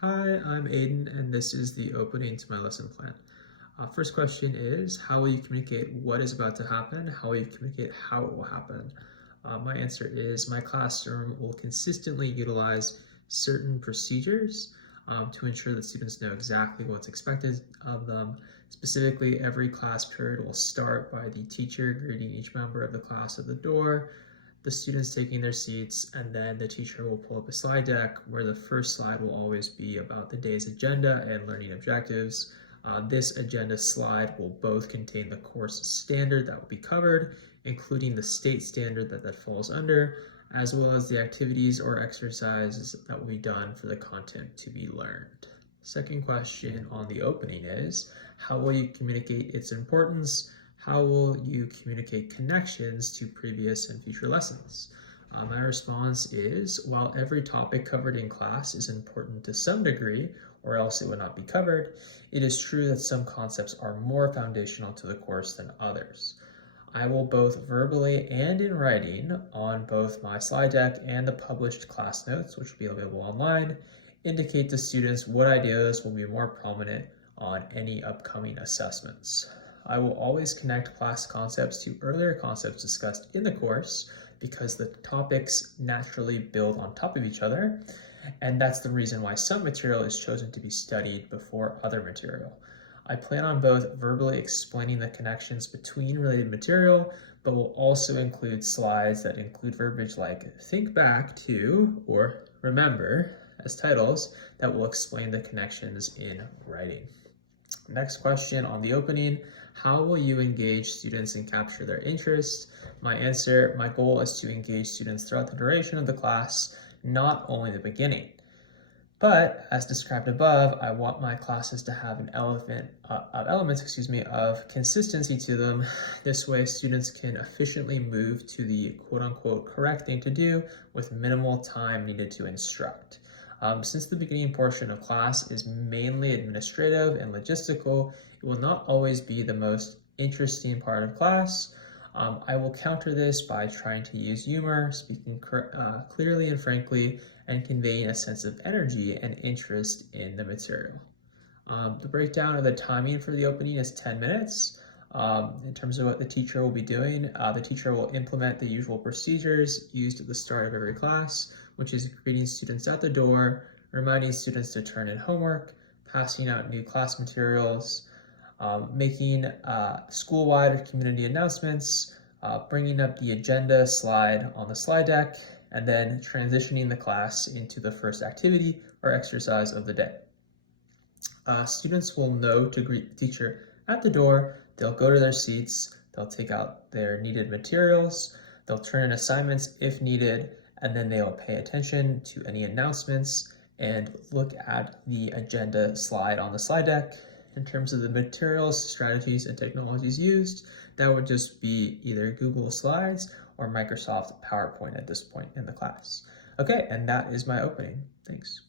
Hi, I'm Aiden, and this is the opening to my lesson plan. First question is, how will you communicate what is about to happen? How will you communicate how it will happen? My answer is my classroom will consistently utilize certain procedures to ensure that students know exactly what's expected of them. Specifically, every class period will start by the teacher greeting each member of the class at the door, the students taking their seats, and then the teacher will pull up a slide deck where the first slide will always be about the day's agenda and learning objectives. This agenda slide will both contain the course standard that will be covered, including the state standard that falls under, as well as the activities or exercises that will be done for the content to be learned. Second question on the opening is, how will you communicate its importance? How will you communicate connections to previous and future lessons? My response is, while every topic covered in class is important to some degree, or else it would not be covered, it is true that some concepts are more foundational to the course than others. I will both verbally and in writing on both my slide deck and the published class notes, which will be available online, indicate to students what ideas will be more prominent on any upcoming assessments. I will always connect class concepts to earlier concepts discussed in the course because the topics naturally build on top of each other, and that's the reason why some material is chosen to be studied before other material. I plan on both verbally explaining the connections between related material, but will also include slides that include verbiage like think back to or remember as titles that will explain the connections in writing. Next question on the opening, how will you engage students and capture their interest? My answer, my goal is to engage students throughout the duration of the class, not only the beginning. But as described above, I want my classes to have an elements of consistency to them. This way students can efficiently move to the quote-unquote correct thing to do with minimal time needed to instruct. Since the beginning portion of class is mainly administrative and logistical, it will not always be the most interesting part of class. I will counter this by trying to use humor, speaking clearly and frankly, and conveying a sense of energy and interest in the material. The breakdown of the timing for the opening is 10 minutes. In terms of what the teacher will be doing, the teacher will implement the usual procedures used at the start of every class, which is greeting students at the door, reminding students to turn in homework, passing out new class materials, making school-wide or community announcements, bringing up the agenda slide on the slide deck, and then transitioning the class into the first activity or exercise of the day. Students will know to greet the teacher at the door, they'll go to their seats, they'll take out their needed materials, they'll turn in assignments if needed, and then they'll pay attention to any announcements and look at the agenda slide on the slide deck. In terms of the materials, strategies, and technologies used, that would just be either Google Slides or Microsoft PowerPoint at this point in the class. Okay, and that is my opening. Thanks.